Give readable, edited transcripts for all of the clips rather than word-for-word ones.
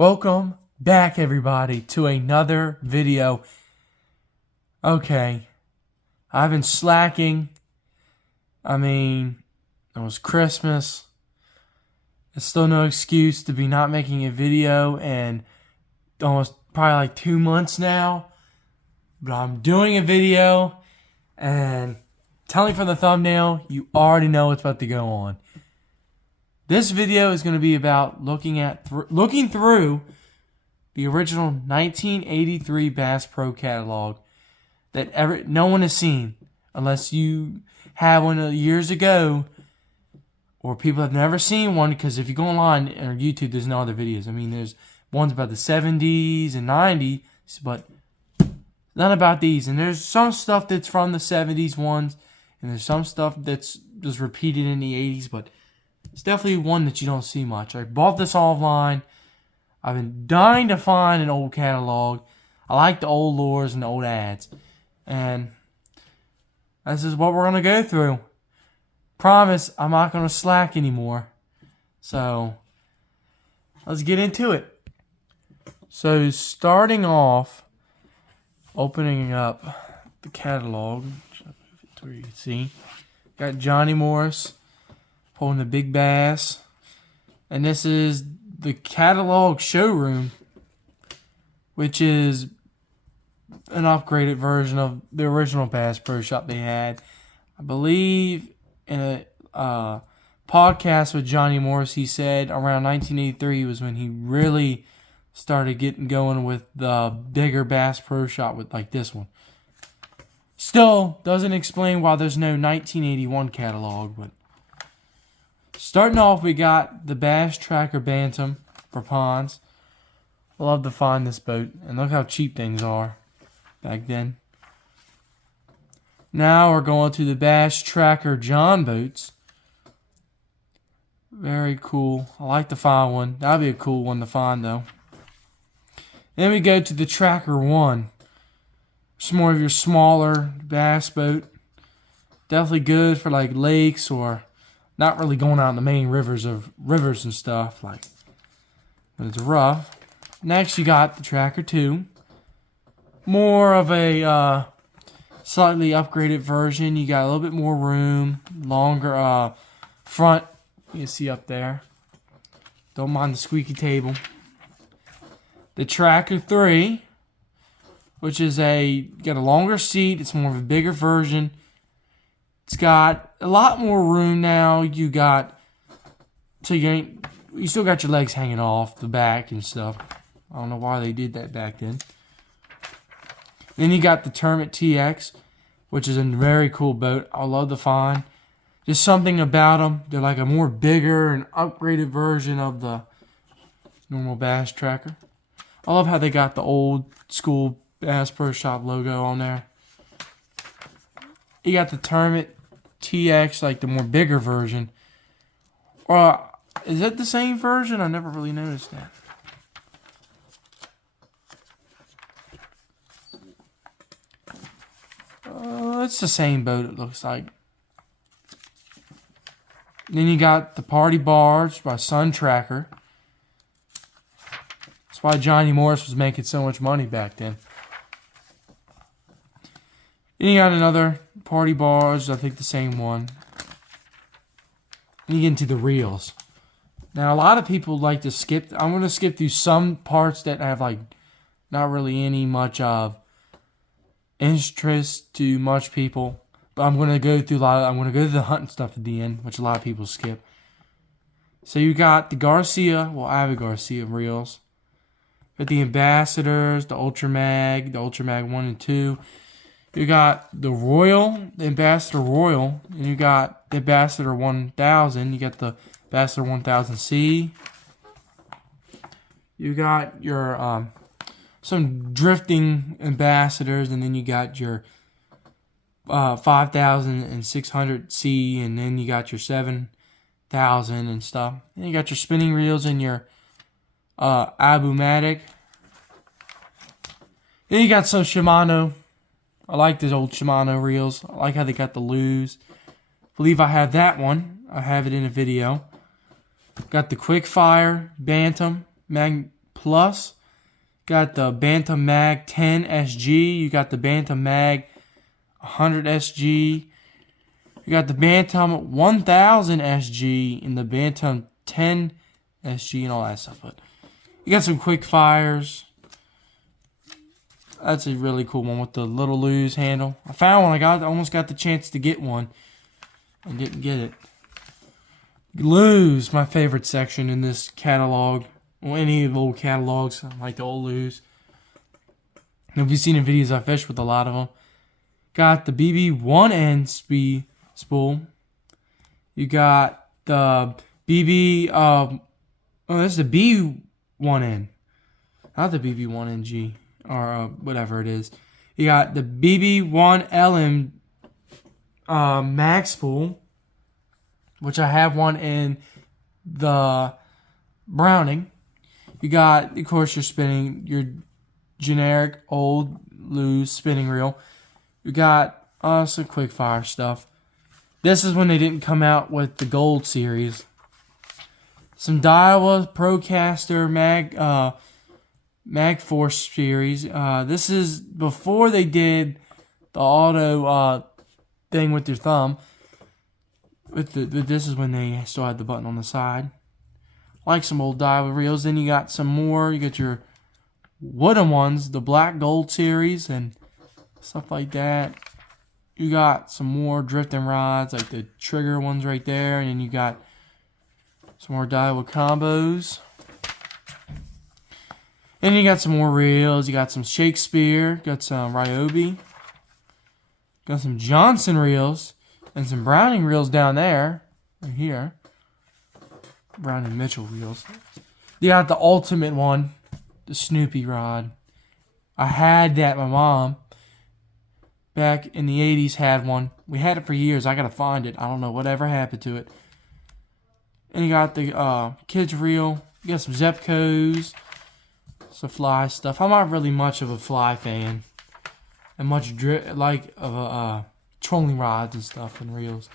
Welcome back, everybody, to another video. Okay, I've been slacking. It was Christmas. It's still no excuse to be not making a video, and almost probably like 2 months now. But I'm doing a video, and telling from the thumbnail, you already know what's about to go on. This video is going to be about looking through the original 1983 Bass Pro catalog that no one has seen, unless you had one years ago, or people have never seen one. Because if you go online or YouTube, there's no other videos. There's ones about the 70s and 90s, but none about these. And there's some stuff that's from the 70s ones, and there's some stuff that's just repeated in the 80s, but it's definitely one that you don't see much. I bought this offline. I've been dying to find an old catalog. I like the old lures and the old ads. And this is what we're going to go through. Promise I'm not going to slack anymore. So, let's get into it. So, starting off, opening up the catalog. To where you can see. Got Johnny Morris holding the big bass. And this is the catalog showroom, which is an upgraded version of the original Bass Pro Shop they had. I believe in a podcast with Johnny Morris, he said around 1983 was when he really started getting going with the bigger Bass Pro Shop with like this one. Still doesn't explain why there's no 1981 catalog, but starting off, we got the Bass Tracker Bantam for ponds. I love to find this boat, and look how cheap things are back then. Now we're going to the Bass Tracker John boats. Very cool. I like to find one. That'd be a cool one to find, though. Then we go to the Tracker 1. It's more of your smaller bass boat. Definitely good for like lakes or not really going out in the main rivers and stuff, like when it's rough. Next, you got the Tracker 2. More of a slightly upgraded version. You got a little bit more room, longer front. You can see up there. Don't mind the squeaky table. The Tracker 3, which is got a longer seat. It's more of a bigger version. It's got a lot more room now. You still got your legs hanging off the back and stuff. I don't know why they did that back then. Then you got the Tournament TX, which is a very cool boat. I love to find. Just something about them. They're like a more bigger and upgraded version of the normal Bass Tracker. I love how they got the old school Bass Pro Shop logo on there. You got the Tournament TX, like the more bigger version. Or is that the same version? I never really noticed that. It's the same boat, it looks like. Then you got the Party Barge by Sun Tracker. That's why Johnny Morris was making so much money back then. Then you got another Party Barge, I think the same one. And you get into the reels. Now, a lot of people like to skip. I'm going to skip through some parts that have like not really any much of interest to much people. But I'm going to go through I'm going to go through the hunting stuff at the end, which a lot of people skip. So you got the Garcia, I have a Garcia reels. Got the Ambassadors, the Ultra Mag 1 and 2. You got the Royal, the Ambassador Royal, and you got the Ambassador 1000. You got the Ambassador 1000C. You got your some drifting Ambassadors, and then you got your 5600C, and then you got your 7000 and stuff. And you got your spinning reels and your Abumatic. Then you got some Shimano. I like these old Shimano reels. I like how they got the lues. I believe I have that one. I have it in a video. Got the Quickfire Bantam Plus. Got the Bantam Mag 10 SG. You got the Bantam Mag 100 SG. You got the Bantam 1000 SG and the Bantam 10 SG and all that stuff. But you got some quick fires. That's a really cool one with the little lose handle. I found one. I almost got the chance to get one. I didn't get it. Lose, my favorite section in this catalog. Well, any of the old catalogs, I like the old lose. If you've seen in videos, I fished with a lot of them. Got the BB1N spool. You got the BB, this is the B1N. Not the BB1NG, or whatever it is. You got the BB1LM mag spool, which I have one in the Browning. You got, of course, your generic old lose spinning reel. You got some quick fire stuff. This is when they didn't come out with the gold series. Some Daiwa Procaster Mag Force series. This is before they did the auto thing with your thumb. This is when they still had the button on the side. Like some old Daiwa reels. Then you got some more. You got your wooden ones, the Black Gold series and stuff like that. You got some more drifting rods, like the Trigger ones right there. And then you got some more Daiwa combos. And you got some more reels. You got some Shakespeare. Got some Ryobi. Got some Johnson reels. And some Browning reels down there. Right here. Browning Mitchell reels. You got the ultimate one. The Snoopy rod. I had that. My mom, back in the 80s, had one. We had it for years. I gotta find it. I don't know whatever happened to it. And you got the kids reel. You got some Zepcos. Some fly stuff. I'm not really much of a fly fan. And much of trolling rods and stuff and reels.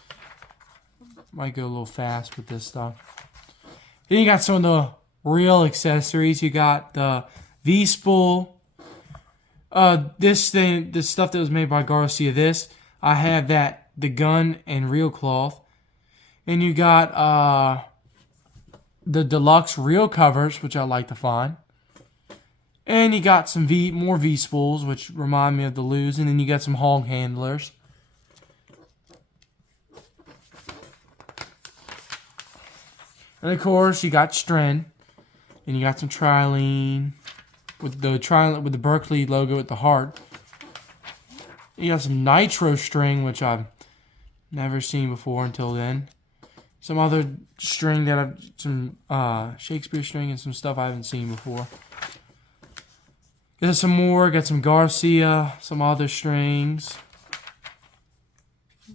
Might go a little fast with this stuff. Then you got some of the reel accessories. You got the V-spool. This stuff that was made by Garcia. I have that, the gun and reel cloth. And you got the deluxe reel covers, which I like to find. And you got some more V-spools, which remind me of the lose. And then you got some hog handlers. And of course, you got Stren. And you got some Trilene with the Berkley logo at the heart. You got some Nitro string, which I've never seen before until then. Some other string that some Shakespeare string and some stuff I haven't seen before. Got some more. Got some Garcia, some other strings,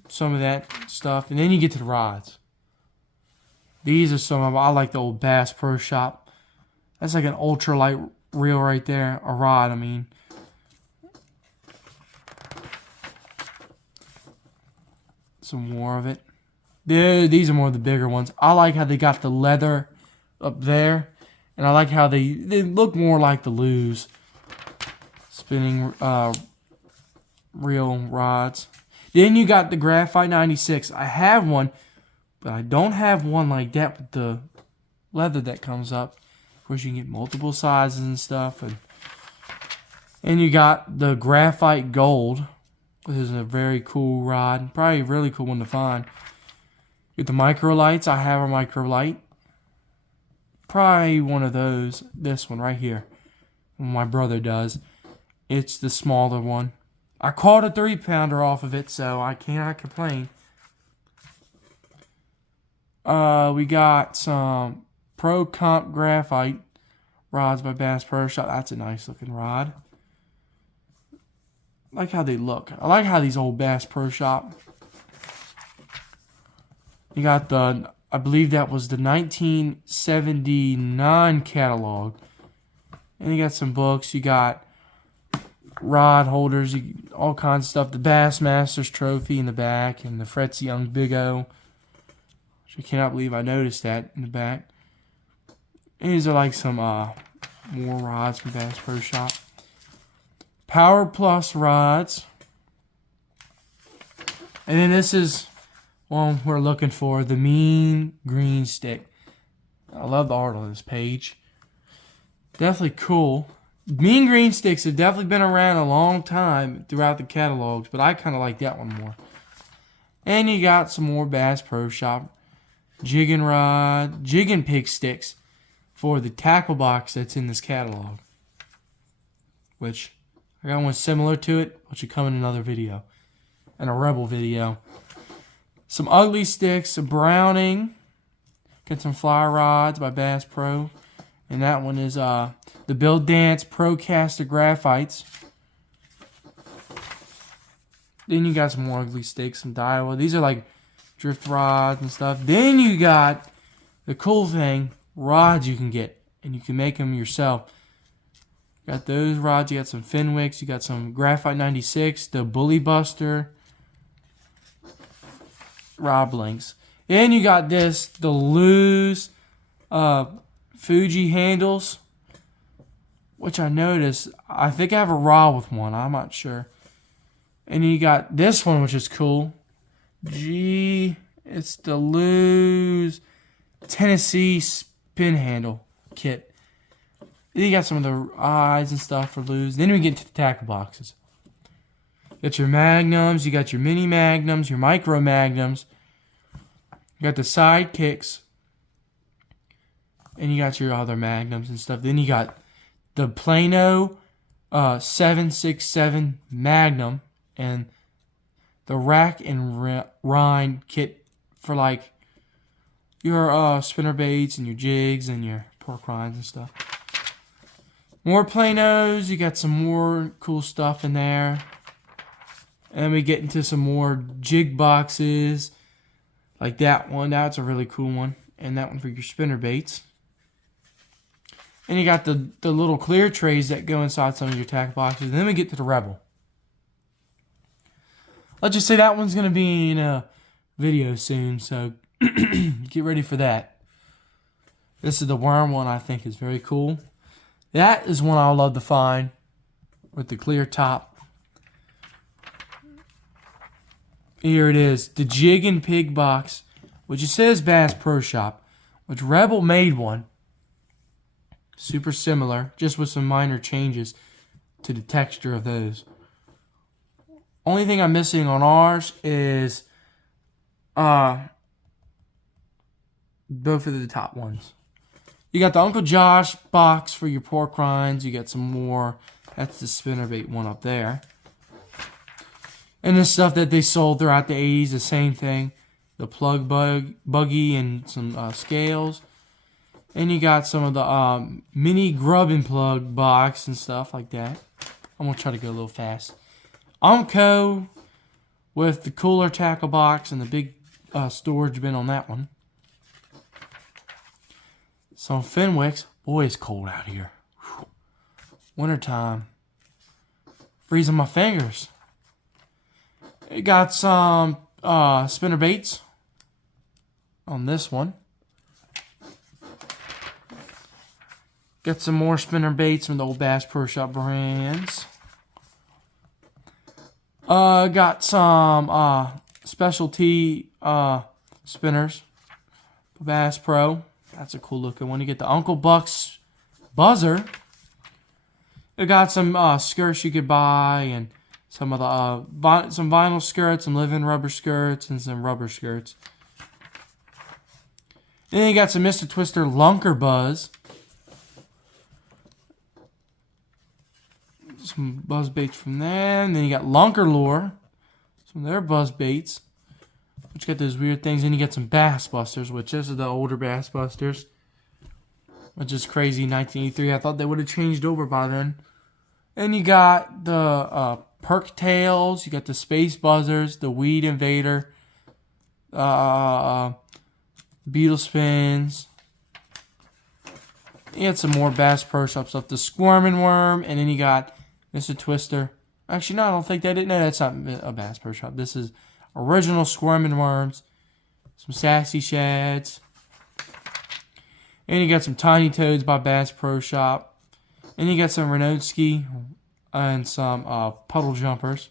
some of that stuff, and then you get to the rods. These are some of I like the old Bass Pro Shop. That's like an ultralight reel right there, a rod. I mean, some more of it. These are more of the bigger ones. I like how they got the leather up there, and I like how they look more like the lose. Spinning reel rods. Then you got the Graphite 96. I have one, but I don't have one like that with the leather that comes up. Of course, you can get multiple sizes and stuff. And you got the Graphite Gold, which is a very cool rod. Probably a really cool one to find. Get the Microlights. I have a Microlight. Probably one of those. This one right here. My brother does. It's the smaller one. I caught a 3-pounder off of it, so I cannot complain. We got some Pro Comp Graphite rods by Bass Pro Shop. That's a nice looking rod. I like how they look. I like how these old Bass Pro Shop. You got the, I believe that was the 1979 catalog. And you got some books. You got rod holders, all kinds of stuff. The Bassmasters trophy in the back, and the Fretzy Young Big O. Which I cannot believe I noticed that in the back. And these are like some more rods from Bass Pro Shop. Power Plus rods. And then this is one we're looking for, the Mean Green Stick. I love the art on this page. Definitely cool. Mean Green Sticks have definitely been around a long time throughout the catalogs, but I kind of like that one more. And you got some more Bass Pro Shop jig and pig sticks for the tackle box that's in this catalog. Which, I got one similar to it, which will come in another video. And a Rebel video. Some ugly sticks, a Browning. Get some fly rods by Bass Pro. And that one is the Bill Dance Procaster Graphites. Then you got some more ugly sticks, some Daiwa. These are like drift rods and stuff. Then you got the cool thing, rods you can get. And you can make them yourself. Got those rods. You got some Fenwicks. You got some Graphite 96. The Bully Buster. Rob Links. Then you got this, the Lew's Fuji handles, which I noticed. I think I have a rod with one. I'm not sure. And you got this one, which is cool. It's the Lew's Tennessee spin handle kit. Then you got some of the eyes and stuff for Lew's. Then we get into the tackle boxes. You got your Magnums, you got your Mini Magnums, your Micro Magnums. You got the Sidekicks. And you got your other Magnums and stuff. Then you got the Plano 767 Magnum. And the Rack and Rind kit for like your spinner baits and your jigs and your pork rinds and stuff. More Planos. You got some more cool stuff in there. And then we get into some more jig boxes. Like that one. That's a really cool one. And that one for your spinner baits. And you got the little clear trays that go inside some of your tackle boxes. And then we get to the Rebel. Let's just say that one's going to be in a video soon. So get ready for that. This is the worm one, I think is very cool. That is one I love to find. With the clear top. Here it is, the Jig and Pig box, which it says Bass Pro Shop, which Rebel made one. Super similar, just with some minor changes to the texture of those. Only thing I'm missing on ours is both of the top ones. You got the Uncle Josh box for your pork rinds. You got some more. That's the spinnerbait one up there. And the stuff that they sold throughout the 80s, the same thing. The plug buggy and some scales. And you got some of the mini grub and plug box and stuff like that. I'm going to try to go a little fast. Umco with the cooler tackle box and the big storage bin on that one. Some Fenwicks. Boy, it's cold out here. Whew. Wintertime. Freezing my fingers. You got some spinner baits on this one. Got some more spinner baits from the old Bass Pro Shop brands. Got some specialty spinners. Bass Pro. That's a cool looking one. You get the Uncle Buck's buzzer. You got some skirts you could buy and some of the some vinyl skirts, some live-in rubber skirts, and some rubber skirts. Then you got some Mr. Twister Lunker Buzz. Some buzz baits from there. And then you got Lunker Lure. Some of their buzz baits. Which got those weird things. And you got some Bass Busters, which this is the older Bass Busters. Which is crazy, 1983. I thought they would have changed over by then. And you got the Perk Tails. You got the Space Buzzers, the Weed Invader, Beetle Spins. You got some more Bass Pro Shop stuff. The Squirmin' Worm. And then you got Mr. Twister. Actually, no, I don't think that is. No, that's not a Bass Pro Shop. This is original Squirmin' Worms. Some Sassy Shads. And you got some Tiny Toads by Bass Pro Shop. And you got some Renodsky and some puddle jumpers.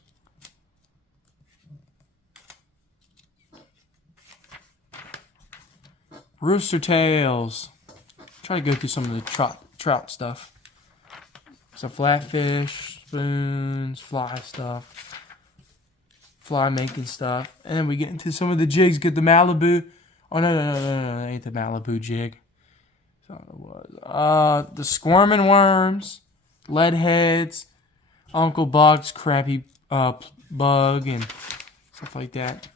Rooster tails. Try to go through some of the trout stuff. Some flatfish, spoons, fly stuff, fly making stuff. And then we get into some of the jigs. Get the Malibu. Oh, no, that ain't the Malibu jig. Thought it was. The squirming worms, lead heads, Uncle Buck's crappy bug, and stuff like that.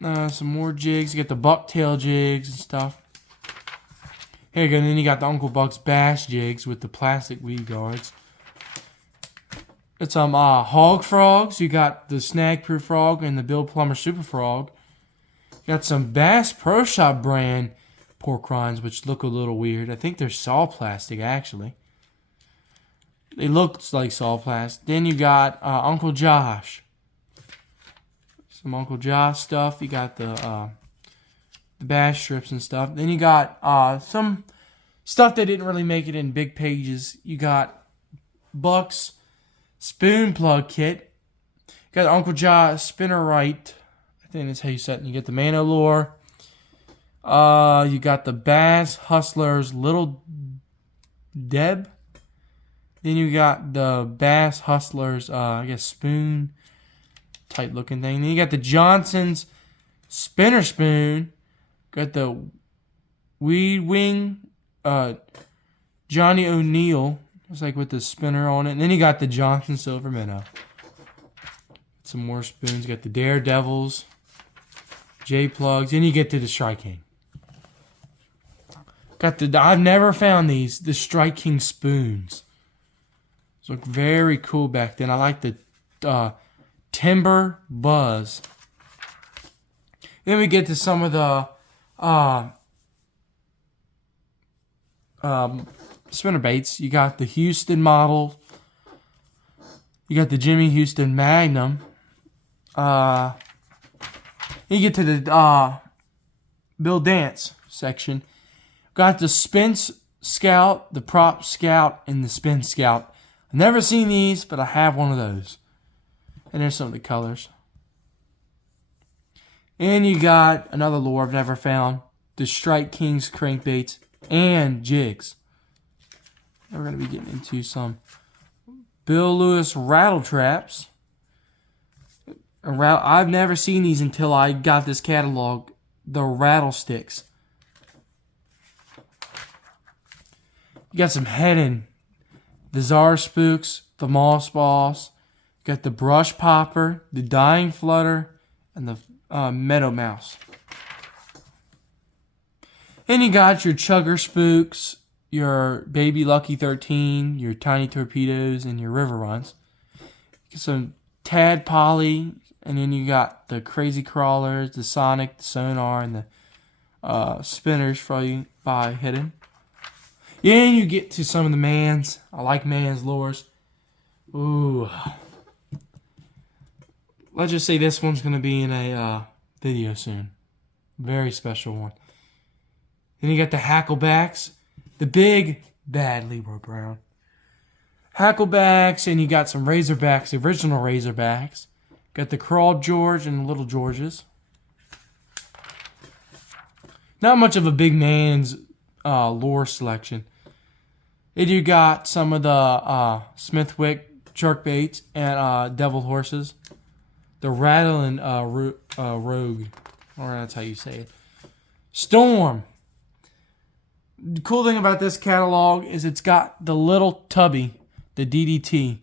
Some more jigs. You got the bucktail jigs and stuff. Here you go. And then you got the Uncle Buck's bass jigs with the plastic weed guards. It's hog frogs. You got the Snag Proof Frog and the Bill Plummer Super Frog. You got some Bass Pro Shop brand pork rinds, which look a little weird. I think they're saw plastic, actually. They look like saw plastic. Then you got Uncle Josh. Some Uncle Josh stuff. You got the bass strips and stuff. Then you got some stuff that didn't really make it in big pages. You got Buck's spoon plug kit. You got Uncle Josh spinner right. I think that's how you set it. You get the Mano Lure. You got the Bass Hustlers Little Deb. Then you got the Bass Hustlers, I guess, spoon type looking thing. Then you got the Johnson's spinner spoon. Got the Weed Wing, Johnny O'Neill. It's like with the spinner on it. And then you got the Johnson Silver Minnow. Some more spoons. You got the Daredevils, J-Plugs. Then you get to the Strike King. I've never found these, the Strike King spoons. These look very cool back then. I like the Timber Buzz. Then we get to some of the spinner baits. You got the Houston model. You got the Jimmy Houston Magnum. You get to the Bill Dance section. Got the Spin Scout, the Prop Scout, and the Spin Scout. I've never seen these, but I have one of those. And there's some of the colors. And you got another lure I've never found. The Strike King's crankbaits and jigs. Now we're going to be getting into some Bill Lewis rattle traps. I've never seen these until I got this catalog. The Rattlesticks. You got some Headin'. The Czar Spooks. The Moss Balls. You got the Brush Popper. The Dying Flutter. And the Meadow Mouse. And you got your Chugger Spooks, your Baby Lucky 13, your Tiny Torpedoes, and your River Runs. Get some Tad Polly, and then you got the Crazy Crawlers, the Sonic, the Sonar, and the Spinners by Hidden. Yeah, and you get to some of the Mans. I like Mans lures. Ooh. Let's just say this one's going to be in a video soon. Very special one. Then you got the Hacklebacks. The big bad Leroy Brown. Hacklebacks, and you got some Razorbacks, the original Razorbacks. Got the Crawled George and the Little Georges. Not much of a big man's lure selection. Then you got some of the Smithwick jerkbaits and Devil Horses. The Rattling Rogue. Or that's how you say it. Storm. The cool thing about this catalog is it's got the little tubby, the DDT.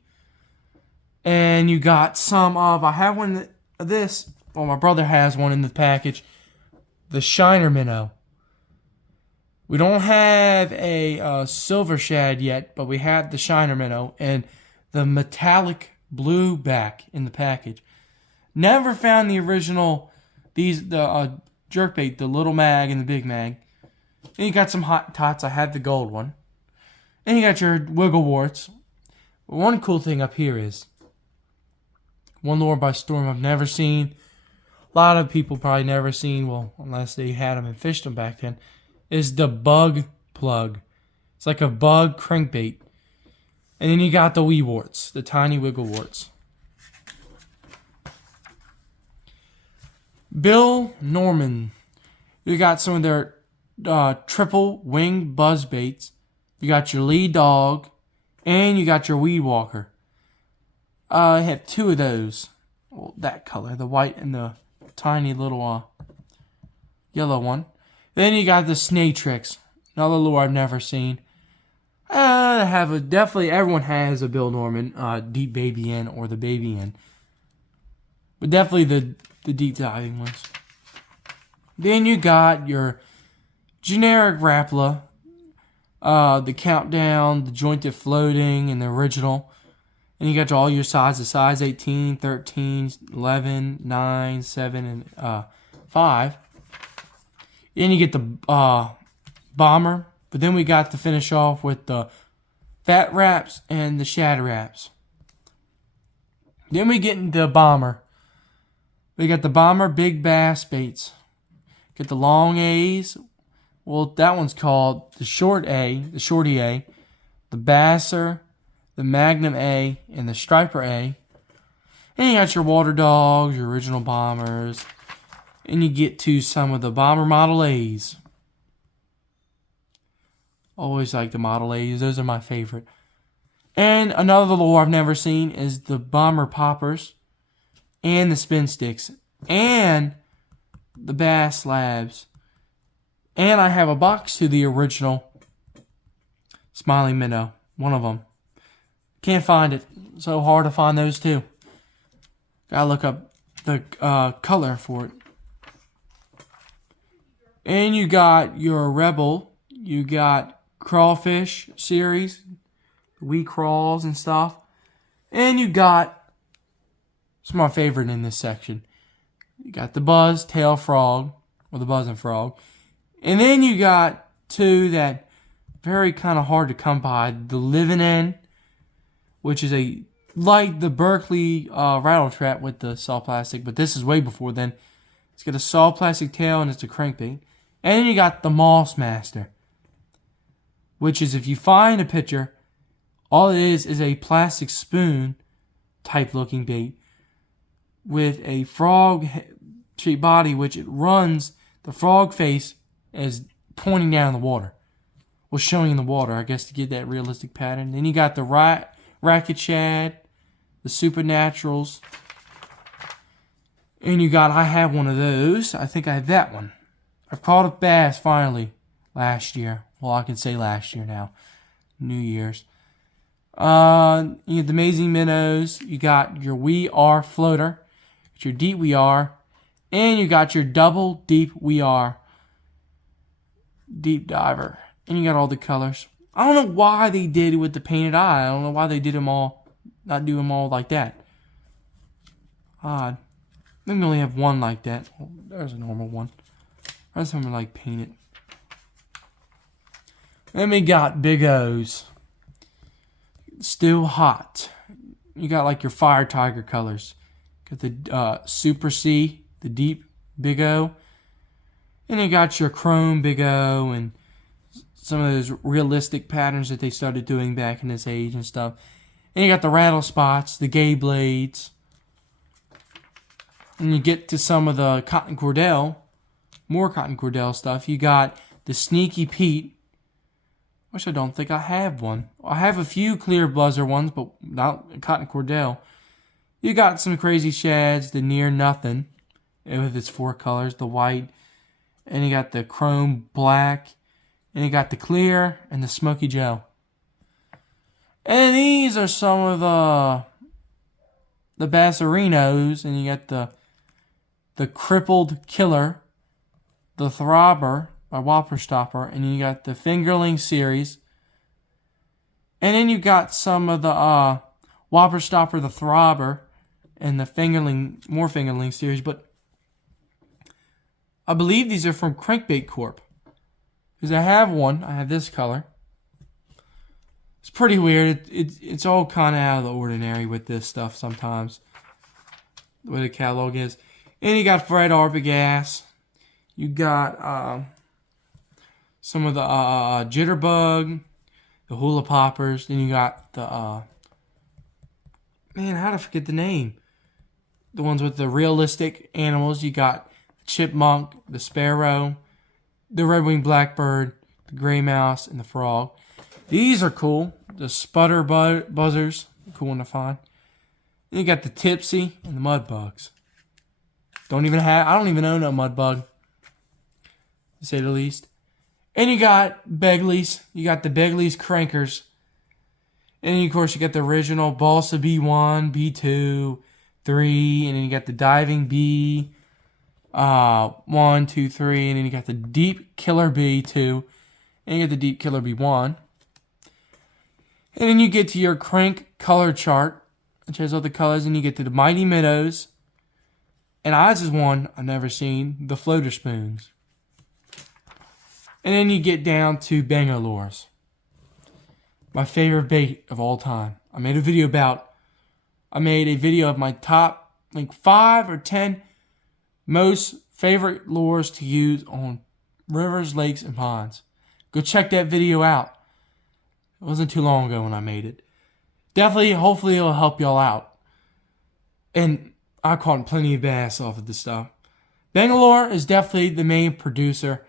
And you got some of, I have one of this, well, my brother has one in the package, the Shiner Minnow. We don't have a Silver Shad yet, but we have the Shiner Minnow and the metallic blue back in the package. Never found the original, the jerkbait, the little mag and the big mag. And you got some Hot Tots. I had the gold one. And you got your Wiggle Warts. One cool thing up here is one lure by Storm I've never seen. A lot of people probably never seen, well, unless they had them and fished them back then, is the Bug Plug. It's like a bug crankbait. And then you got the wee warts, the tiny wiggle warts. Bill Norman. You got some of their triple wing buzz baits. You got your lead dog. And you got your weed walker. I have two of those. Well, that color, the white and the tiny little yellow one. Then you got the Snatrix. Another lure I've never seen. Definitely everyone has a Bill Norman deep baby in or the baby in. But definitely the deep diving ones. Then you got your generic Rapala, the Countdown, the jointed floating, and the original. And you got all your sizes, size 18, 13, 11, 9, 7, and 5. Then you get the bomber. But then we got to finish off with the fat wraps and the shad wraps. Then we get into the bomber. We got the bomber big bass baits. Get the long A's. Well, that one's called the short A, the shorty A, the basser, the magnum A, and the striper A. And you got your water dogs, your original bombers. And you get to some of the bomber model A's. Always like the Model A's. Those are my favorite. And another lure I've never seen is the bomber poppers. And the spin sticks. And the bass slabs. And I have a box to the original Smiling Minnow. One of them. Can't find it. So hard to find those too. Gotta look up the color for it. And you got your Rebel. You got crawfish series, wee crawls and stuff. And you got, it's my favorite in this section, you got the buzz tail frog, or the buzzing frog. And then you got two that very kind of hard to come by, the Living In, which is like the Berkley rattle trap with the saw plastic, but this is way before then. It's got a saw plastic tail and it's a crankbait. And then you got the Moss Master, which is, if you find a picture, all it is a plastic spoon type looking bait with a frog shaped body, which it runs, the frog face is pointing down the water. Well, showing in the water, I guess, to get that realistic pattern. Then you got the racket shad, the supernaturals. And you got, I have one of those. I think I have that one. I've caught a bass finally last year. Well, I can say last year now. New Year's. You have the Amazing Minnows. You got your We Are floater. Your deep We Are. And you got your double deep We Are deep diver. And you got all the colors. I don't know why they did it with the painted eye. I don't know why they did them all, not do them all like that. Odd. I think we only have one like that. Oh, there's a normal one. There's something like painted. Then we got Big O's. Still hot. You got like your Fire Tiger colors. Got the Super C, the deep Big O. And you got your Chrome Big O and some of those realistic patterns that they started doing back in this age and stuff. And you got the Rattle Spots, the Gay Blades. And you get to some of the Cotton Cordell. More Cotton Cordell stuff. You got the Sneaky Pete. Which I don't think I have one. I have a few clear buzzer ones, but not Cotton Cordell. You got some crazy shads, the Near Nothing, with its 4 colors, the white, and you got the chrome black, and you got the clear and the Smoky Joe. And these are some of the Bassarinos, and you got the Crippled Killer, the Throbber by Whopper Stopper, and you got the Fingerling series. And then you got some of the Whopper Stopper, the Throbber, and the Fingerling, more Fingerling series, but I believe these are from Crankbait Corp. Because I have one, I have this color. It's pretty weird. It's all kind of out of the ordinary with this stuff sometimes. The way the catalog is. And you got Fred Arbogast. You got some of the Jitterbug. the hula poppers. Then you got the man, how to forget the name? The ones with the realistic animals. You got the chipmunk, the sparrow, the red-winged blackbird, the gray mouse, and the frog. These are cool. The sputter buzzers, cool one to find. Then you got the tipsy and the mud bugs. I don't even own a mud bug, to say the least. And you got Beglies. You got the Beglies Crankers. And of course you got the original Balsa B1, B2, 3, and then you got the Diving B 1, 2, 3, and then you got the Deep Killer B2, and you got the Deep Killer B1. And then you get to your crank color chart, which has all the colors, and you get to the Mighty Minnows. And ours is one I've never seen, the Floater Spoons. And then you get down to Bangalores. My favorite bait of all time. I made a video of my top, like 5 or 10 most favorite lures to use on rivers, lakes, and ponds. Go check that video out. It wasn't too long ago when I made it. Definitely, hopefully it'll help y'all out. And I caught plenty of bass off of this stuff. Bangalore is definitely the main producer.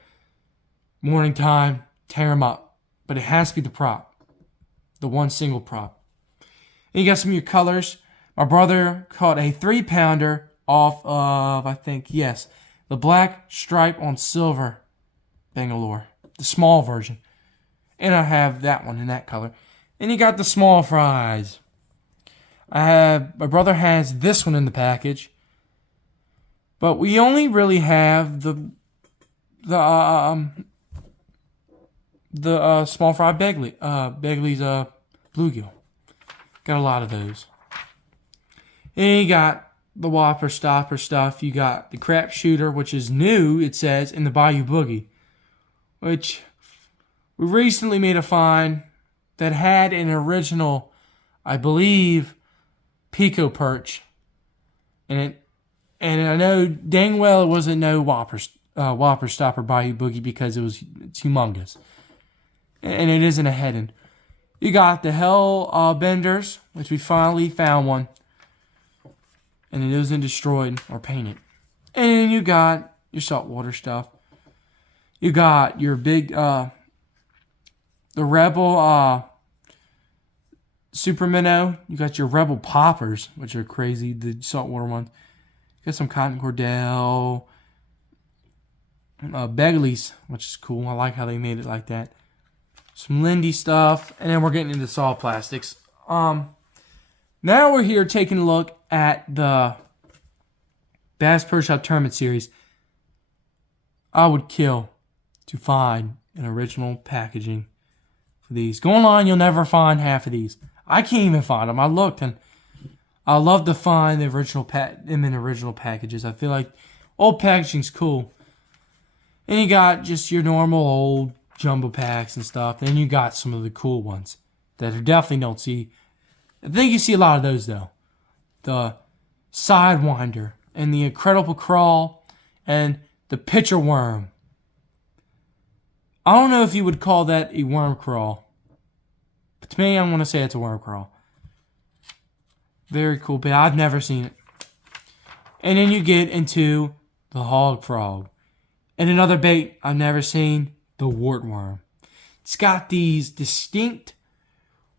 Morning time, tear them up. But it has to be the prop. The one single prop. And you got some of your colors. My brother caught a 3-pounder off of, the black stripe on silver Bangalore. The small version. And I have that one in that color. And you got the small fries. My brother has this one in the package. But we only really have the small fry Begley's bluegill. Got a lot of those. And you got the Whopper Stopper stuff. You got the Crap Shooter, which is new, it says, in the Bayou Boogie. Which we recently made a find that had an original, I believe, Pico perch in it. And I know dang well it wasn't no Whopper Stopper Bayou Boogie because it's humongous. And it isn't a head-in. You got the Hell Benders, which we finally found one. And it isn't destroyed or painted. And then you got your saltwater stuff. You got your big, the Rebel Super Minnow. You got your Rebel Poppers, which are crazy, the saltwater ones. You got some Cotton Cordell. Beglies, which is cool. I like how they made it like that. Some Lindy stuff. And then we're getting into solid plastics. Now we're here taking a look at the Bass Pro Shop Tournament Series. I would kill to find an original packaging for these. Go online, you'll never find half of these. I can't even find them. I looked, and I love to find the original them in original packages. I feel like old packaging's cool. And you got just your normal old jumbo packs and stuff. Then you got some of the cool ones that you definitely don't see. I think you see a lot of those, though. The Sidewinder and the Incredible Crawl and the Pitcher Worm. I don't know if you would call that a worm crawl. But to me, I'm going to say it's a worm crawl. Very cool bait. I've never seen it. And then you get into the Hog Frog. And another bait I've never seen, the Wartworm. It's got these distinct,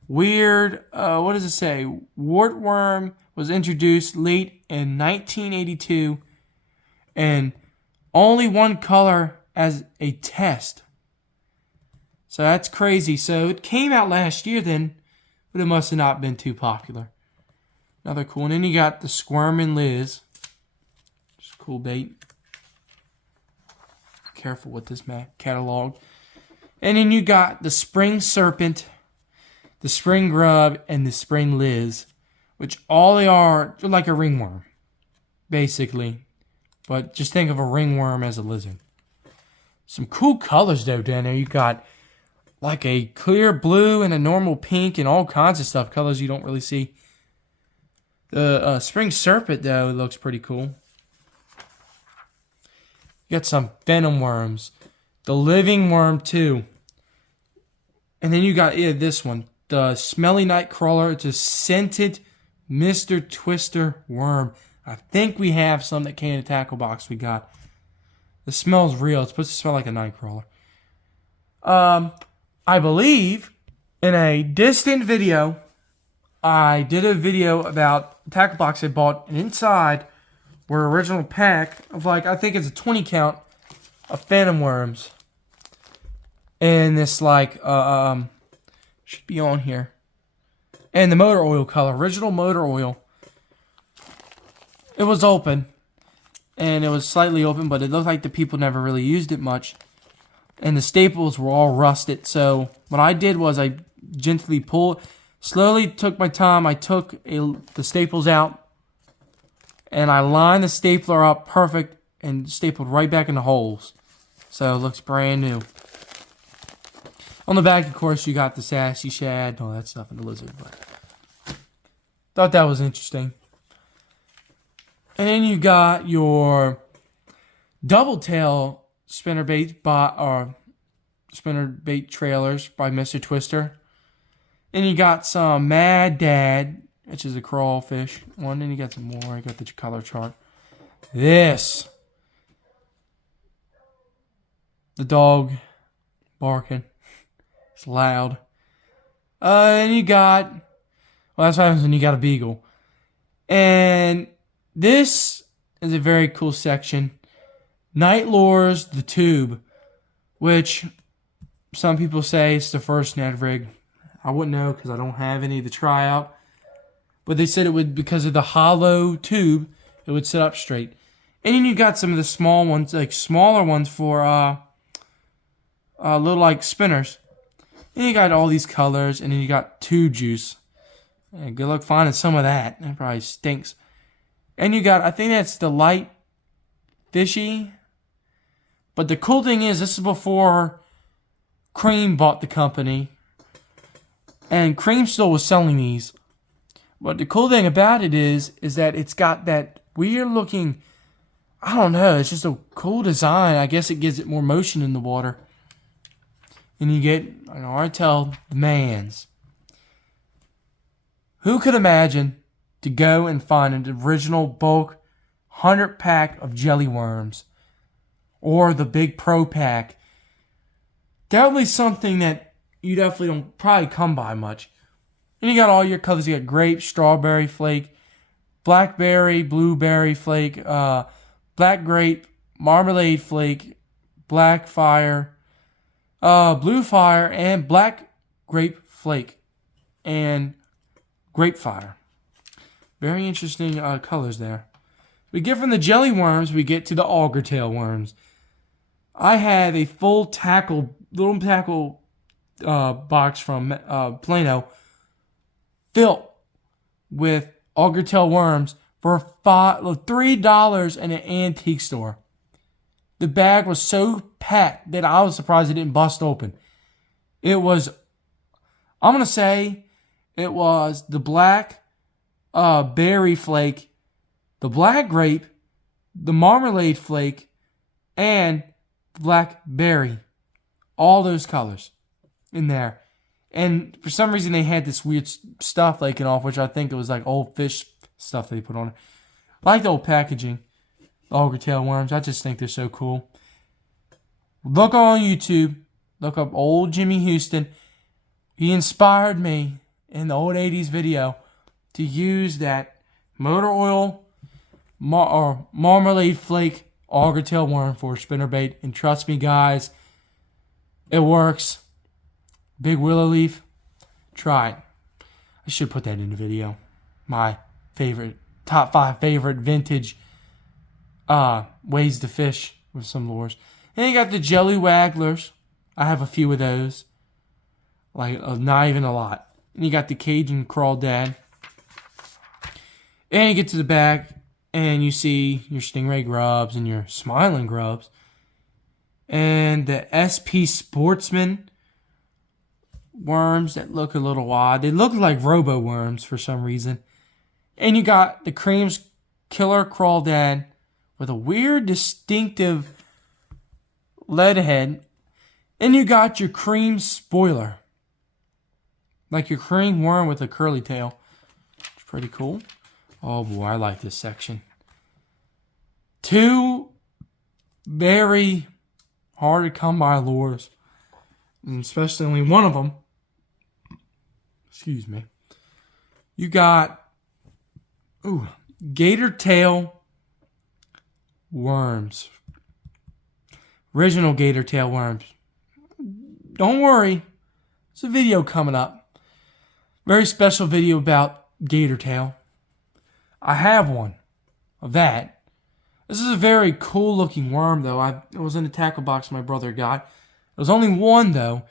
weird, what does it say? Wartworm was introduced late in 1982 and only one color as a test. So that's crazy. So it came out last year then, but it must have not been too popular. Another cool one. And then you got the Squirmin' Liz. Just a cool bait. Careful with this catalog. And then you got the Spring Serpent, the Spring Grub, and the Spring Liz, which all they are, they're like a ringworm, basically. But just think of a ringworm as a lizard. Some cool colors though down there. You got like a clear blue and a normal pink and all kinds of stuff. Colors you don't really see. The Spring Serpent though, it looks pretty cool. You got some venom worms. The living worm too. And then you got this one, the Smelly Night Crawler. It's a scented Mr. Twister worm. I think we have some that came in a tackle box we got. The smell's real. It's supposed to smell like a night crawler. I believe in a distant video, I did a video about a tackle box I bought, and inside were an original pack of I think it's a 20 count of phantom worms. And this should be on here. And the motor oil color, original motor oil. It was open. And it was slightly open, but it looked like the people never really used it much. And the staples were all rusted. So what I did was I gently slowly took my time. I took the staples out. And I lined the stapler up perfect and stapled right back in the holes. So it looks brand new. On the back, of course, you got the sassy shad and all that stuff and the lizard. But thought that was interesting. And then you got your double tail spinnerbait trailers by Mr. Twister. And you got some Mad Dad, which is a crawfish one. And you got some more. I got the color chart. The dog barking. It's loud. And you got, that's what happens when you got a beagle. And this is a very cool section. Night Lures, the tube, which some people say it's the first Ned rig. I wouldn't know because I don't have any to try out. But they said it would, because of the hollow tube, it would sit up straight. And then you got some of the small ones, smaller ones for little spinners. And you got all these colors, and then you got tube juice. And good luck finding some of that. That probably stinks. And you got, I think that's the light fishy. But the cool thing is, this is before Cream bought the company. And Cream still was selling these. But the cool thing about it is that it's got that weird looking, I don't know, it's just a cool design. I guess it gives it more motion in the water. And you get an Artel Demands. Who could imagine to go and find an original bulk 100 pack of jelly worms? Or the big pro pack? Definitely something that you definitely don't probably come by much. And you got all your colors. You got grape, strawberry flake, blackberry, blueberry flake, black grape, marmalade flake, black fire, blue fire, and black grape flake, and grape fire. Very interesting colors there. We get from the jelly worms, we get to the auger tail worms. I have a full little tackle box from Plano filled with auger tail worms for $3 in an antique store. The bag was so packed that I was surprised it didn't bust open. It was, I'm going to say, it was the black berry flake, the black grape, the marmalade flake, and blackberry. All those colors in there. And for some reason they had this weird stuff flaking off, which I think it was old fish stuff they put on it. I like the old packaging. The auger tail worms. I just think they're so cool. Look on YouTube. Look up old Jimmy Houston. He inspired me in the old 80s video to use that motor oil or marmalade flake auger tail worm for a spinnerbait. And trust me, guys, it works. Big willow leaf. Try it. I should put that in the video. My top 5 favorite vintage ways to fish with some lures. And you got the jelly wagglers. I have a few of those. Not even a lot. And you got the Cajun crawdad. And you get to the back and you see your stingray grubs and your smiling grubs. And the SP Sportsman worms that look a little odd. They look like robo worms for some reason. And you got the Cream's Killer Crawdad with a weird, distinctive lead head. And you got your Cream Spoiler. Like your Korean worm with a curly tail. It's pretty cool. Oh boy, I like this section. Two very hard to come by lures. And especially only one of them. Excuse me. You got gator tail worms. Original gator tail worms. Don't worry. There's a video coming up. Very special video about gator tail. I have one of that. This is a very cool looking worm though. It was in a tackle box my brother got. There's only one though.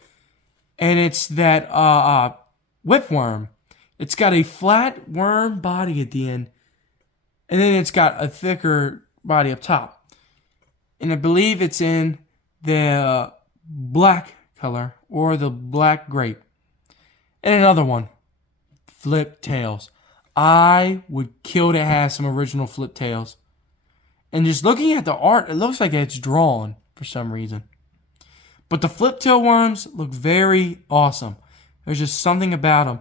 And it's that whipworm. It's got a flat worm body at the end. And then it's got a thicker body up top. And I believe it's in the black color or the black grape. And another one. Flip tails. I would kill to have some original flip tails. And just looking at the art, it looks like it's drawn for some reason. But the flip tail worms look very awesome. There's just something about them.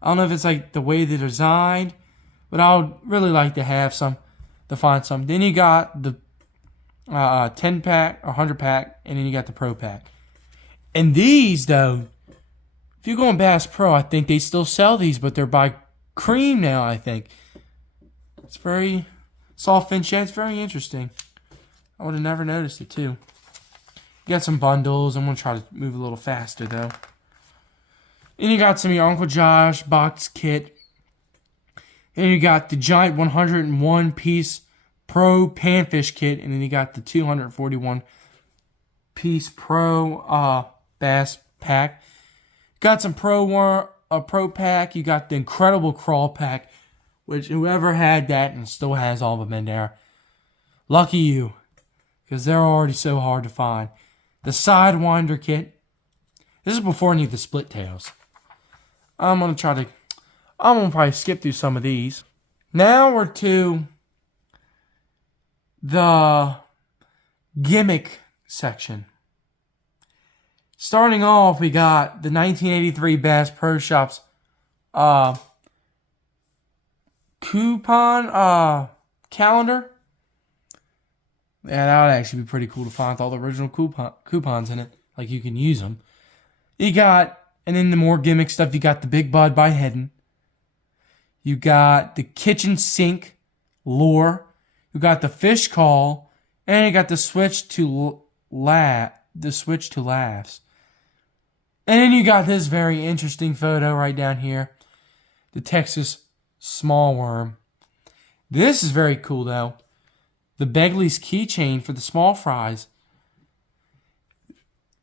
I don't know if it's like the way they're designed, but I would really like to have some, to find some. Then you got the 10 pack or 100 pack, and then you got the pro pack. And these though, if you go on Bass Pro, I think they still sell these, but they're by Cream now, I think. It's very soft fin shed. It's very interesting. I would have never noticed it too. You got some bundles. I'm going to try to move a little faster though. And you got some of your Uncle Josh box kit. And you got the giant 101 piece Pro Panfish kit. And then you got the 241 piece Pro Bass pack. Got some Pro pack. You got the incredible Crawl pack. Which whoever had that and still has all of them in there. Lucky you. Because they're already so hard to find. The Sidewinder kit. This is before any of the split tails. I'm going to probably skip through some of these. Now we're to the gimmick section. Starting off, we got the 1983 Bass Pro Shops coupon calendar. Yeah, that would actually be pretty cool to find with all the original coupons in it. Like you can use them. You got, and then the more gimmick stuff, you got the Big Bud by Heddon. You got the kitchen sink lure. You got the fish call, and you got the switch to laughs. And then you got this very interesting photo right down here. The Texas small worm. This is very cool though. The Begley's keychain for the small fries.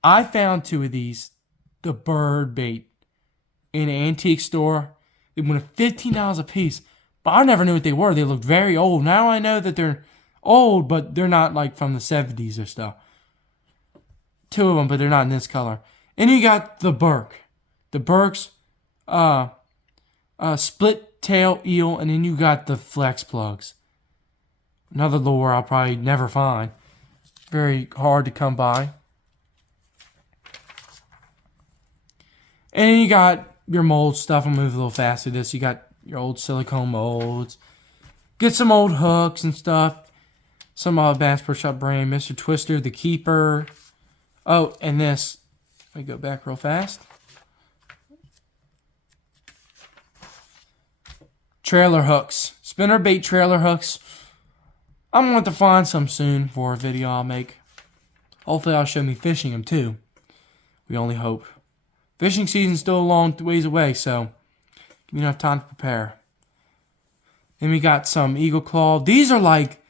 I found two of these. The bird bait in an antique store. They went $15 a piece. But I never knew what they were. They looked very old. Now I know that they're old, but they're not like from the 70s or stuff. Two of them, but they're not in this color. And you got the Burke. The Burke's split tail eel. And then you got the Flex plugs. Another lure I'll probably never find. Very hard to come by. And then you got your mold stuff. I'll move a little faster this. You got your old silicone molds. Get some old hooks and stuff. Some Bass Pro Shop brand. Mr. Twister, the Keeper. Oh, and this. Let me go back real fast. Trailer hooks. Spinnerbait trailer hooks. I'm going to find some soon for a video I'll make. Hopefully I'll show me fishing them too. We only hope. Fishing season's still a long ways away, so give me enough time to prepare. Then we got some Eagle Claw. These are like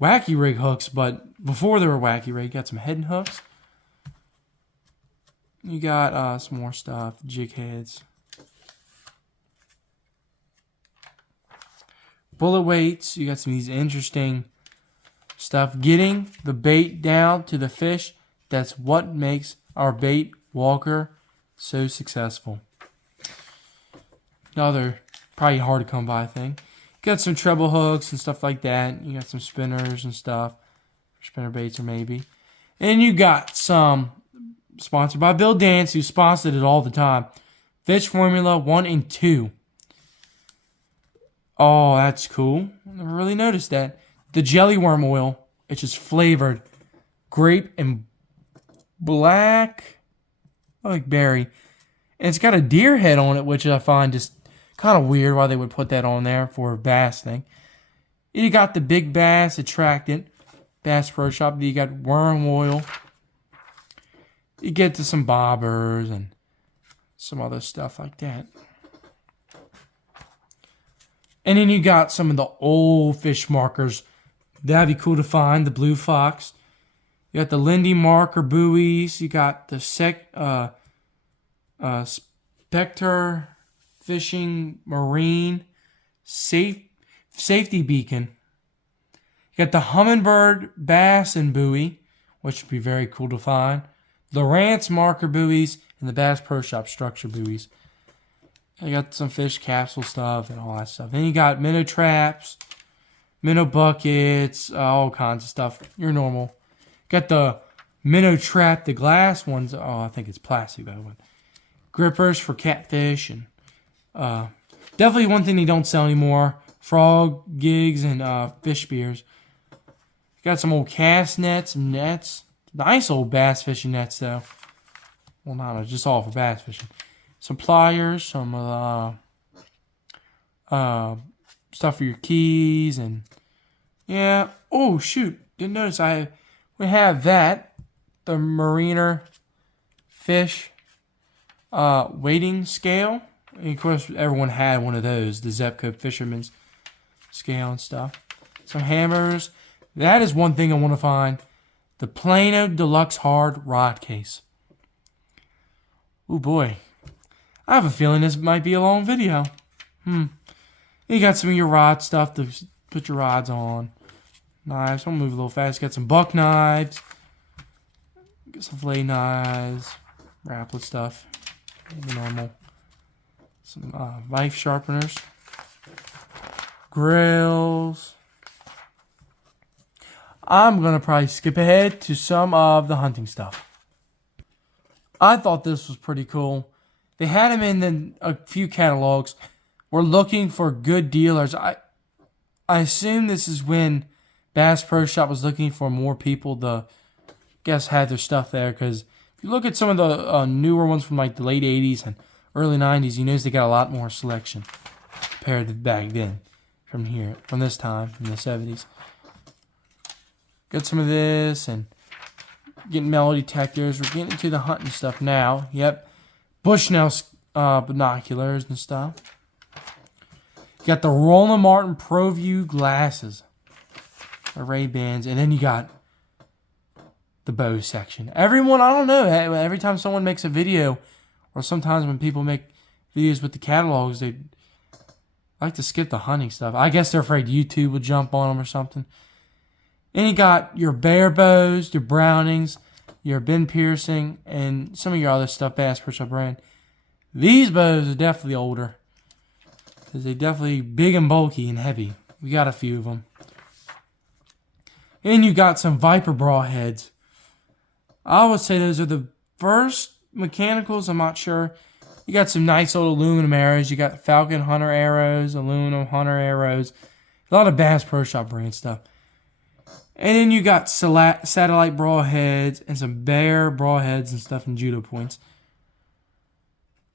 wacky rig hooks, but before they were wacky rig, got some Heddon hooks. You got some more stuff, jig heads. Bullet weights. You got some of these interesting stuff. Getting the bait down to the fish. That's what makes our bait walker so successful. Another probably hard to come by thing. Got some treble hooks and stuff like that. You got some spinners and stuff. Spinner baits or maybe. And you got some sponsored by Bill Dance, who sponsored it all the time. Fish Formula 1 and 2. Oh, that's cool. I never really noticed that. The jelly worm oil, it's just flavored grape and black, like berry. And it's got a deer head on it, which I find just kind of weird why they would put that on there for a bass thing. You got the Big Bass Attractant, Bass Pro Shop. You got worm oil. You get to some bobbers and some other stuff like that. And then you got some of the old fish markers. That'd be cool to find. The Blue Fox. You got the Lindy marker buoys. You got the Spectre Fishing Marine Safety Beacon. You got the Humminbird Bass and Buoy, which would be very cool to find. The Lowrance marker buoys and the Bass Pro Shop structure buoys. You got some fish capsule stuff and all that stuff. Then you got minnow traps, minnow buckets, all kinds of stuff. Your normal. Got the minnow trap, the glass ones. Oh, I think it's plastic that one. Grippers for catfish and definitely one thing they don't sell anymore: frog gigs and fish spears. Got some old cast nets and nets. Nice old bass fishing nets though. Well, not just all for bass fishing. Some pliers, some stuff for your keys, and yeah. Oh shoot! Didn't notice we have that. The Mariner fish weighting scale. And of course, everyone had one of those. The Zebco Fisherman's scale and stuff. Some hammers. That is one thing I want to find. The Plano Deluxe Hard Rod Case. Oh boy. I have a feeling this might be a long video. You got some of your rod stuff to put your rods on. Knives. I'll move a little fast. Got some buck knives. Got some fillet knives. Raplet stuff. The normal. Some knife sharpeners. Grills. I'm going to probably skip ahead to some of the hunting stuff. I thought this was pretty cool. They had them in a few catalogs. We're looking for good dealers. I assume this is when Bass Pro Shop was looking for more people to, had their stuff there. Because if you look at some of the newer ones from like the late 80s and early 90s, you notice they got a lot more selection compared to back then. From this time, in the 70s. Got some of this and getting metal detectors. We're getting into the hunting stuff now. Yep. Bushnell binoculars and stuff. You got the Roland Martin ProView glasses. The Ray-Bans. And then you got the bow section. Everyone, I don't know. Every time someone makes a video, or sometimes when people make videos with the catalogs, they like to skip the hunting stuff. I guess they're afraid YouTube will jump on them or something. And you got your bear bows, your Brownings, your Ben Piercing, and some of your other stuff, Bass Pro Shop brand. These bows are definitely older. Because they're definitely big and bulky and heavy. We got a few of them. And you got some Viper Broadheads. I would say those are the first mechanicals, I'm not sure. You got some nice old aluminum arrows. You got Falcon Hunter arrows, aluminum Hunter arrows. A lot of Bass Pro Shop brand stuff. And then you got satellite broadheads and some bear broadheads and stuff and judo points.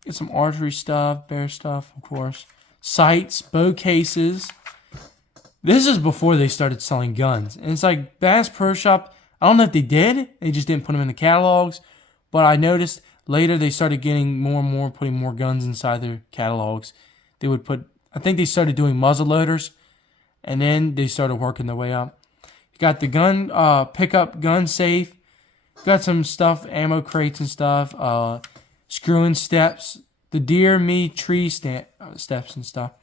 Get some archery stuff, bear stuff, of course. Sights, bow cases. This is before they started selling guns. And it's like Bass Pro Shop, I don't know if they did. They just didn't put them in the catalogs. But I noticed later they started getting more and more, putting more guns inside their catalogs. They would put, I think they started doing muzzle loaders. And then they started working their way up. You got the gun, pickup gun safe. Got some stuff, ammo crates and stuff. Screw-in steps. The Deer Me tree steps and stuff.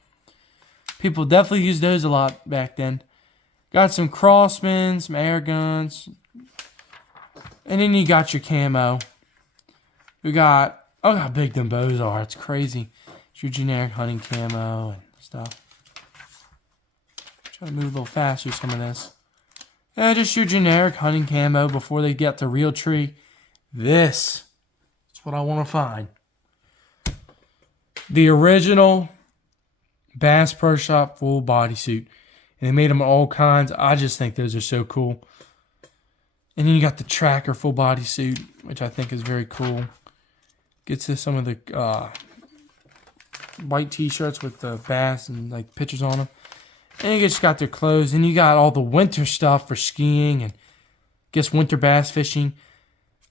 People definitely used those a lot back then. Got some Crossmen, some air guns. And then you got your camo. We got, oh, how big them bows are. It's crazy. It's your generic hunting camo and stuff. Try to move a little faster with some of this. Yeah, just your generic hunting camo before they get to Realtree. This is what I want to find. the original Bass Pro Shop full bodysuit. And they made them all kinds. I just think those are so cool. And then you got the Tracker full bodysuit, which I think is very cool. Gets to some of the white t-shirts with the bass and like pictures on them. And you just got their clothes. And you got all the winter stuff for skiing and guess winter bass fishing.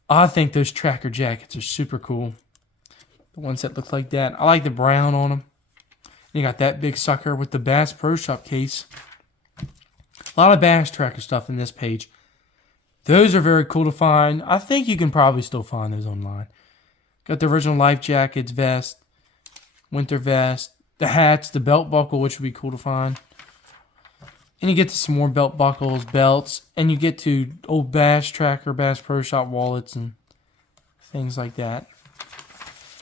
I think those Tracker jackets are super cool. The ones that look like that. I like the brown on them. You got that big sucker with the Bass Pro Shop case. A lot of Bass Tracker stuff in this page. Those are very cool to find. I think you can probably still find those online. Got the original life jackets, vest, winter vest, the hats, the belt buckle, which would be cool to find. And you get to some more belt buckles, belts, and you get to old Bass Tracker, Bass Pro Shop wallets, and things like that.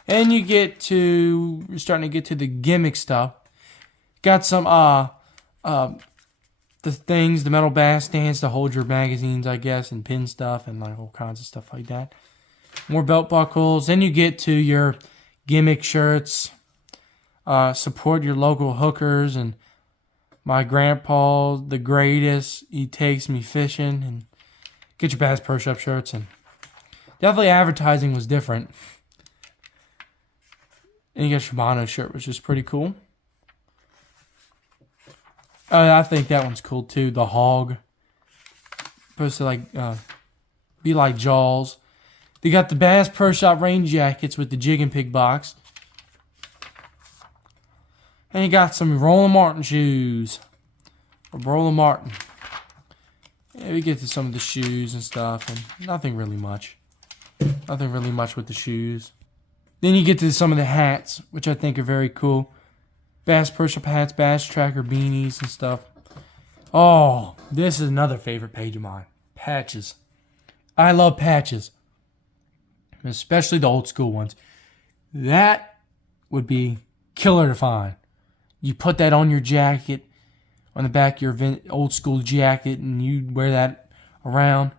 And you get to, you're starting to get to the gimmick stuff. Got some, the things, the metal bass stands to hold your magazines, I guess, and pin stuff, and like all kinds of stuff like that. More belt buckles. Then you get to your gimmick shirts. Support your local hookers, and my grandpa, the greatest, he takes me fishing, and get your Bass Pro Shop shirts. And definitely advertising was different. And you got your Shimano shirt, which is pretty cool. I think that one's cool too. The hog. Supposed to like be like Jaws. They got the Bass Pro Shop rain jackets with the Jig and Pig box. And you got some Roland Martin shoes. Roland Martin. Yeah, we get to some of the shoes and stuff, and nothing really much. Nothing really much with the shoes. Then you get to some of the hats, which I think are very cool. Bass Pro Shop hats, Bass Tracker beanies and stuff. Oh, this is another favorite page of mine. Patches. I love patches. Especially the old school ones. That would be killer to find. You put that on your jacket, on the back of your old school jacket, and you wear that around.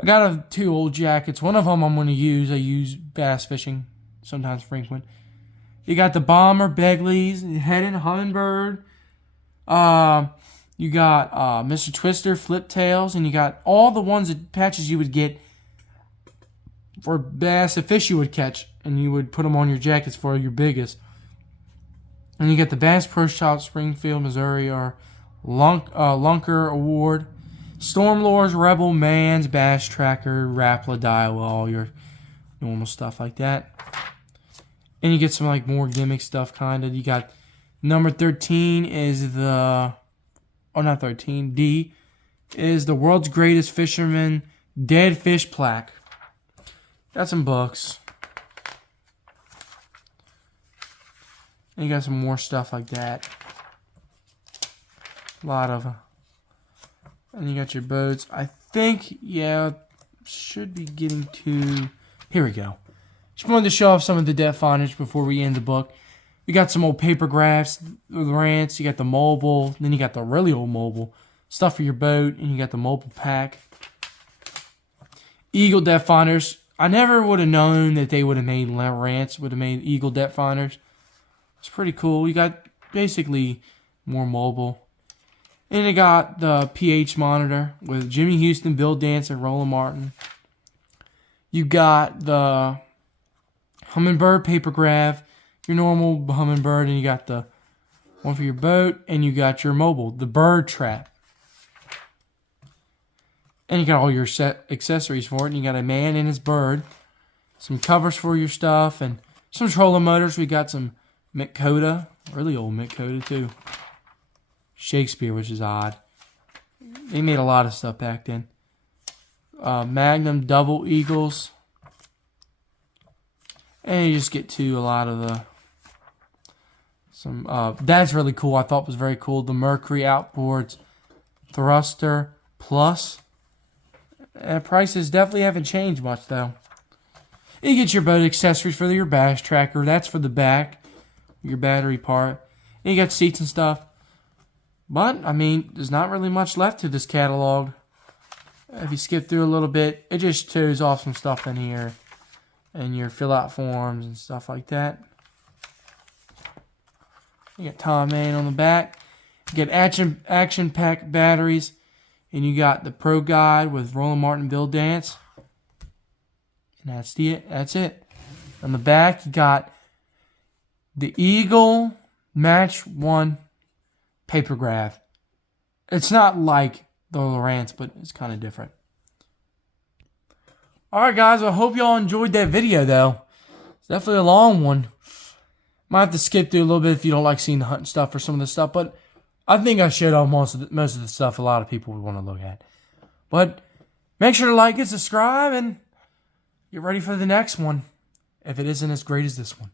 I got two old jackets. One of them I'm going to use. I use bass fishing, sometimes frequent. You got the Bomber, Begley's, Headin' Humminbird. You got Mr. Twister, Flip Tails, and you got all the ones that patches you would get for bass, a fish you would catch, and you would put them on your jackets for your biggest. And you got the Bass Pro Shop Springfield, Missouri, or Lunker Award. Stormlures, Rebel, Mans, Bass Tracker, Rapala, Daiwa, all your normal stuff like that. And you get some like more gimmick stuff kind of. You got number 13 is the, oh not 13, D is the World's Greatest Fisherman Dead Fish Plaque. Got some books. And you got some more stuff like that. A lot of, and you got your boats. I think, yeah, should be getting to, here we go. Just wanted to show off some of the depth finders before we end the book. We got some old paper graphs, Lowrance. You got the mobile. Then you got the really old mobile. Stuff for your boat. And you got the mobile pack. Eagle depth finders. I never would have known that they would have made Lowrance, would have made Eagle depth finders. It's pretty cool. You got basically more mobile. And you got the pH monitor with Jimmy Houston, Bill Dance, and Roland Martin. You got the Humminbird paper graph, your normal Humminbird, and you got the one for your boat, and you got your mobile, the bird trap. And you got all your set accessories for it, and you got a man and his bird, some covers for your stuff, and some trolling motors. We got some Minn Kota, really old Minn Kota too. Shakespeare, which is odd. They made a lot of stuff back then. Magnum double eagles. And you just get to a lot of the that's really cool. I thought was very cool. The Mercury Outboards Thruster Plus. Prices definitely haven't changed much though. You get your boat accessories for your Bass Tracker. That's for the back, your battery part. And you got seats and stuff. But I mean, there's not really much left to this catalog. If you skip through a little bit, it just shows off some stuff in here. And your fill out forms and stuff like that. You got Tom Main on the back. You got action pack batteries. And you got the Pro Guide with Roland Martin Build Dance. And that's it. On the back, you got the Eagle Match 1 Papergraph. It's not like the Lowrance, but it's kind of different. Alright guys, I hope y'all enjoyed that video though. It's definitely a long one. Might have to skip through a little bit if you don't like seeing the hunting stuff or some of the stuff, but I think I showed off most of the stuff a lot of people would want to look at. But make sure to like and subscribe and get ready for the next one, if it isn't as great as this one.